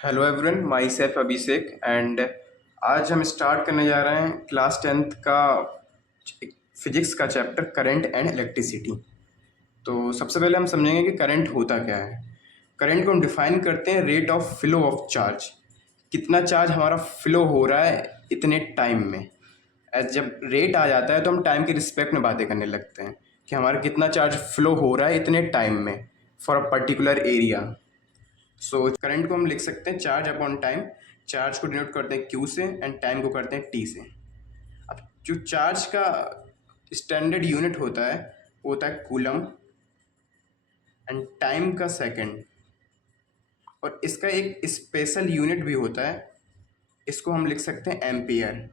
Hello everyone, my self Abhishek and आज हम start करने जा रहे हैं क्लास टेंथ का फिजिक्स का चैप्टर करंट एंड इलेक्ट्रिसिटी। तो सबसे पहले हम समझेंगे कि करंट होता क्या है। करंट को हम डिफाइन करते हैं rate of flow of charge, कितना चार्ज हमारा फ्लो हो रहा है इतने टाइम में। एज जब रेट आ जाता है तो हम टाइम के रिस्पेक्ट में बातें करने लगते हैं कि हमारा कितना चार्ज फ्लो हो रहा है इतने टाइम में for a particular area. So current को हम लिख सकते हैं चार्ज अपॉन टाइम। चार्ज को डिनोट करते हैं क्यू से एंड टाइम को करते हैं टी से। अब जो चार्ज का स्टैंडर्ड यूनिट होता है वो होता है कूलम एंड टाइम का सेकंड, और इसका एक स्पेशल यूनिट भी होता है, इसको हम लिख सकते हैं एम्पियर।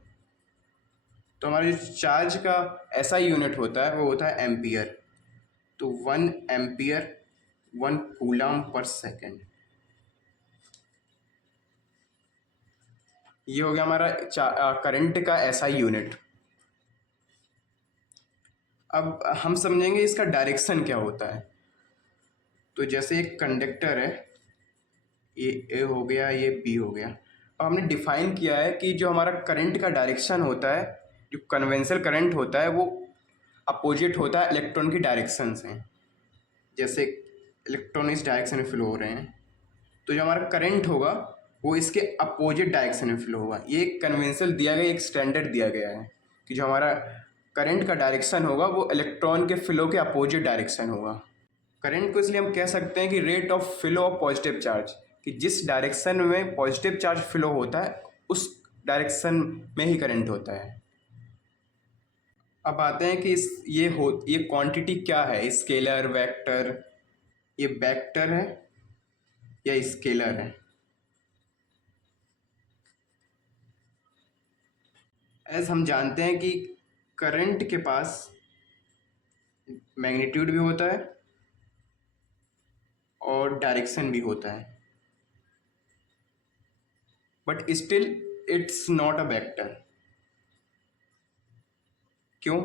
तो हमारे जो चार्ज का ऐसा यूनिट होता है वो होता है एम्पियर। तो 1 एम्पियर 1 कूलम पर सेकेंड, ये हो गया हमारा करंट का ऐसा यूनिट। अब हम समझेंगे इसका डायरेक्शन क्या होता है। तो जैसे एक कंडक्टर है, ये ए हो गया, ये बी हो गया। अब हमने डिफाइन किया है कि जो हमारा करंट का डायरेक्शन होता है, जो कन्वेंशनल करंट होता है वो अपोजिट होता है इलेक्ट्रॉन की डायरेक्शन से। जैसे इलेक्ट्रॉन इस डायरेक्शन में फ्लो हो रहे हैं, तो जो हमारा करंट होगा वो इसके अपोजिट डायरेक्शन में फ्लो होगा। ये एक कन्वेंशनल दिया गया, एक स्टैंडर्ड दिया गया है कि जो हमारा करंट का डायरेक्शन होगा वो इलेक्ट्रॉन के फ्लो के अपोजिट डायरेक्शन होगा। करंट को इसलिए हम कह सकते हैं कि rate of flow of positive charge, कि जिस डायरेक्शन में पॉजिटिव चार्ज फ्लो होता है उस डायरेक्शन में ही करंट होता है। अब आते हैं कि ये क्वांटिटी क्या है, स्केलर, वेक्टर, ये वेक्टर है या स्केलर है। एज हम जानते हैं कि करंट के पास मैग्नीट्यूड भी होता है और डायरेक्शन भी होता है, but still it's not a vector. क्यों?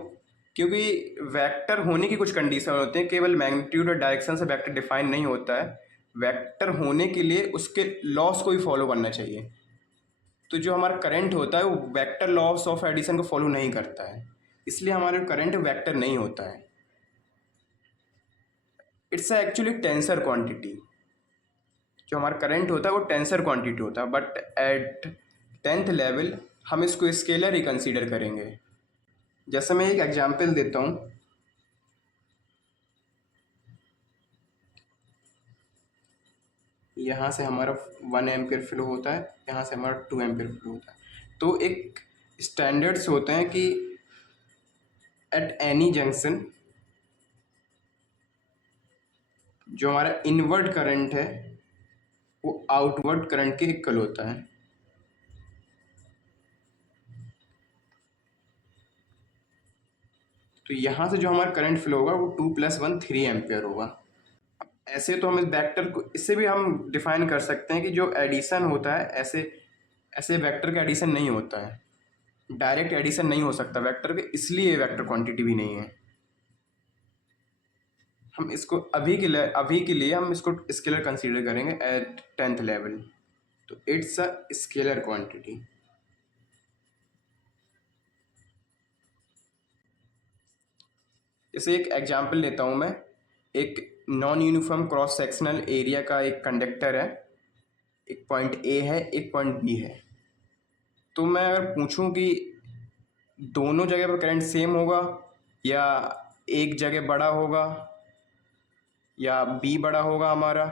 क्योंकि वेक्टर होने की कुछ कंडीशन होती है, केवल मैग्नीट्यूड और डायरेक्शन से वेक्टर डिफाइन नहीं होता है। वेक्टर होने के लिए उसके लॉस को भी फॉलो करना चाहिए। तो जो हमारा करंट होता है वो वेक्टर लॉस ऑफ एडिशन को फॉलो नहीं करता है, इसलिए हमारे करंट वेक्टर नहीं होता है। It's actually tensor quantity. जो हमारा करंट होता है वो टेंसर क्वांटिटी होता है, बट एट टेंथ लेवल हम इसको स्केलर ही कंसीडर करेंगे। जैसे मैं एक एग्जांपल देता हूँ। यहाँ से हमारा 1 एम्पियर फ्लो होता है, यहाँ से हमारा 2 एम्पियर फ्लो होता है। तो एक स्टैंडर्ड्स होते हैं कि एट एनी जंक्शन जो हमारा इनवर्ड करंट है वो आउटवर्ड करंट के इक्वल होता है। तो यहाँ से जो हमारा करंट फ्लो होगा वो 2 + 1 3 एम्पियर होगा। ऐसे तो हम इस वेक्टर को इससे भी हम डिफाइन कर सकते हैं कि जो एडिशन होता है, ऐसे ऐसे वेक्टर का एडिशन नहीं होता है, डायरेक्ट एडिशन नहीं हो सकता वेक्टर के, इसलिए वेक्टर क्वांटिटी भी नहीं है। हम इसको अभी के लिए हम इसको स्केलर कंसीडर करेंगे एट टेंथ लेवल। तो इट्स अ स्केलर क्वांटिटी। जैसे एक एग्जांपल लेता हूँ मैं। एक non uniform cross sectional area का एक कंडक्टर है, एक पॉइंट ए है, एक पॉइंट बी है। तो मैं अगर पूछूं कि दोनों जगह पर करंट सेम होगा या एक जगह बड़ा होगा या बी बड़ा होगा हमारा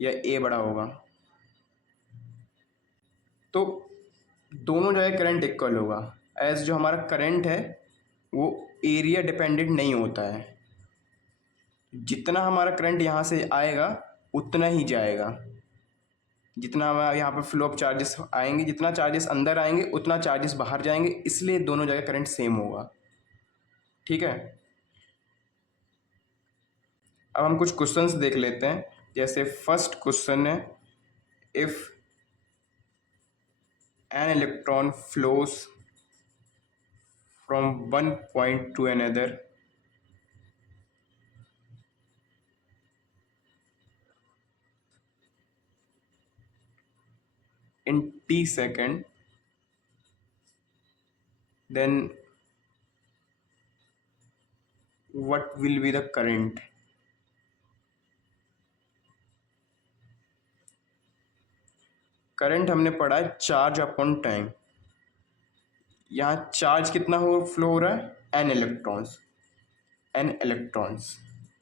या ए बड़ा होगा, तो दोनों जगह करंट इक्वल होगा। एज जो हमारा करंट है वो एरिया डिपेंडेंट नहीं होता है, जितना हमारा करंट यहाँ से आएगा उतना ही जाएगा। जितना हमारा यहाँ पर फ्लो ऑफ चार्जेस आएंगे, जितना चार्जेस अंदर आएंगे उतना चार्जेस बाहर जाएंगे, इसलिए दोनों जगह करंट सेम होगा। ठीक है। अब हम कुछ क्वेश्चंस देख लेते हैं। जैसे फर्स्ट क्वेश्चन है, if an electron flows from one point two another, in t second, then what will be the current? Current हमने पढ़ा है चार्ज अपॉन टाइम। यहाँ चार्ज कितना फ्लो हो रहा है? n इलेक्ट्रॉन्स,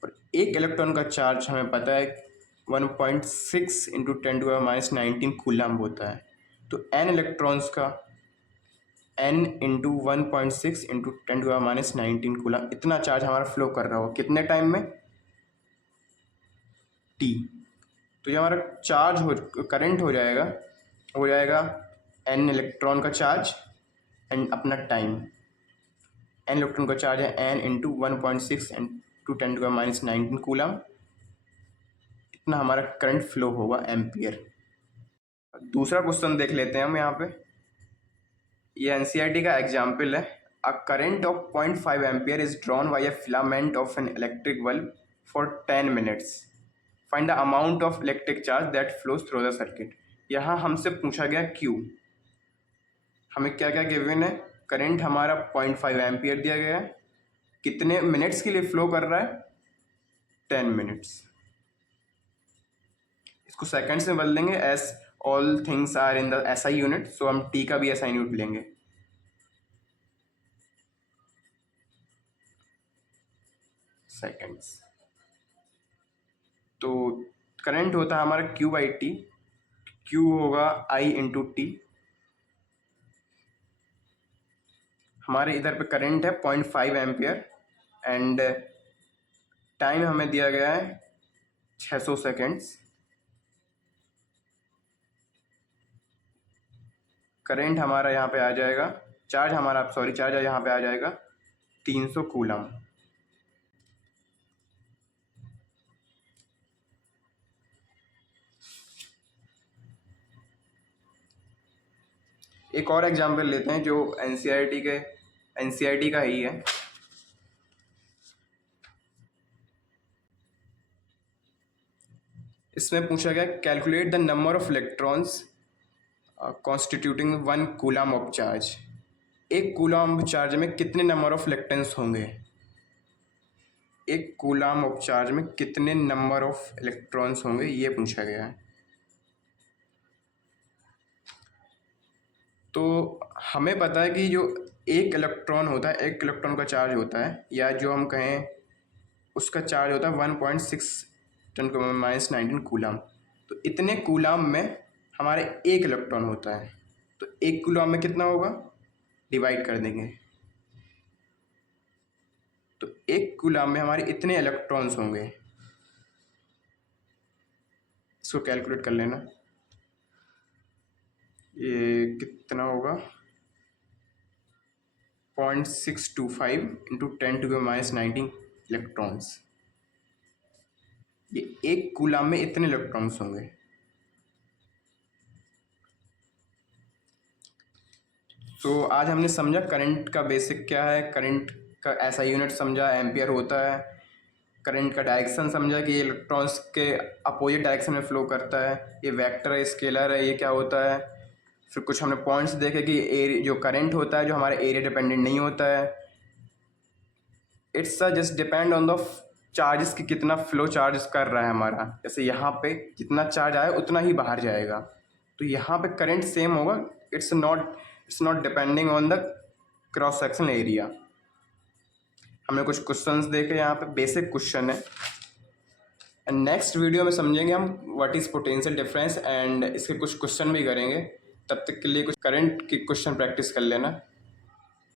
और एक इलेक्ट्रॉन का चार्ज हमें पता है 1.6 इंटू 10⁻⁻19 कूलम होता है। तो n इलेक्ट्रॉन्स का n इंटू 1.6 इंटू 10⁻⁻19 कूलम, इतना चार्ज हमारा फ्लो कर रहा होगा कितने टाइम में? t। तो ये हमारा करंट हो जाएगा n इलेक्ट्रॉन का चार्ज एंड अपना टाइम। n इलेक्ट्रॉन का चार्ज है n इंटू 1.6 इंटू 10⁻⁻19 कूलम, इतना हमारा करंट फ्लो होगा एम्पियर। दूसरा क्वेश्चन देख लेते हैं हम यहाँ पे। ये NCERT का एग्जाम्पल है। A current of 0.5 ampere is drawn by a filament of an electric bulb for 10 minutes. Find the amount of electric charge that flows through the circuit. यहाँ हमसे पूछा गया Q। हमें क्या क्या गिवन है? करंट हमारा 0.5 एम्पियर दिया गया है, कितने मिनट्स के लिए फ्लो कर रहा है? 10 मिनट्स। इसको सेकंड्स में बदल देंगे as all things are in the SI unit, so हम T का भी SI यूनिट लेंगे। सेकंड्स। तो करंट होता है हमारा Q/T। Q होगा I इंटू टी। हमारे इधर पे करंट है 0.5 एम्पियर एंड टाइम हमें दिया गया है 600 सेकेंड्स। करंट हमारा यहाँ पे आ जाएगा, चार्ज यहाँ पे आ जाएगा 300 कूलम। एक और एग्जांपल लेते हैं जो NCERT का ही है। इसमें पूछा गया calculate the number of electrons constituting 1 coulomb of charge. एक कूलम ऑफ चार्ज में कितने नंबर ऑफ इलेक्ट्रॉन्स होंगे? एक कूलम ऑफ चार्ज में कितने नंबर ऑफ इलेक्ट्रॉन्स होंगे, ये पूछा गया है। तो हमें पता है कि जो एक इलेक्ट्रॉन का चार्ज होता है, या जो हम कहें उसका चार्ज होता है 1.6 10⁻⁻19 कूलम। तो इतने कूलम में हमारे एक इलेक्ट्रॉन होता है, तो एक कूलम में कितना होगा? डिवाइड कर देंगे, तो एक कूलम में हमारे इतने इलेक्ट्रॉन्स होंगे। इसको कैलकुलेट कर लेना, ये कितना होगा? 0.625 इंटू 10⁻⁻19 इलेक्ट्रॉन्स। ये एक कूलम में इतने इलेक्ट्रॉन्स होंगे। तो आज हमने समझा करंट का बेसिक क्या है, करंट का SI यूनिट समझा, एम्पियर होता है। करंट का डायरेक्शन समझा कि ये इलेक्ट्रॉन्स के अपोजिट डायरेक्शन में फ्लो करता है। ये वेक्टर है, स्केलर है, ये क्या होता है। फिर कुछ हमने पॉइंट्स देखे कि जो करंट होता है जो हमारे एरिया डिपेंडेंट नहीं होता है। It's just depend on the charges की कितना फ्लो चार्ज कर रहा है हमारा। जैसे यहाँ पे जितना चार्ज आया उतना ही बाहर जाएगा, तो यहाँ पे करंट सेम होगा। It's not depending on the cross section area. हमने कुछ क्वेश्चंस देखे, यहाँ पे बेसिक क्वेश्चन है। एंड नेक्स्ट वीडियो में समझेंगे हम what is potential difference, and इसके कुछ क्वेश्चन भी करेंगे। तब तक के लिए कुछ करंट की क्वेश्चन प्रैक्टिस कर लेना।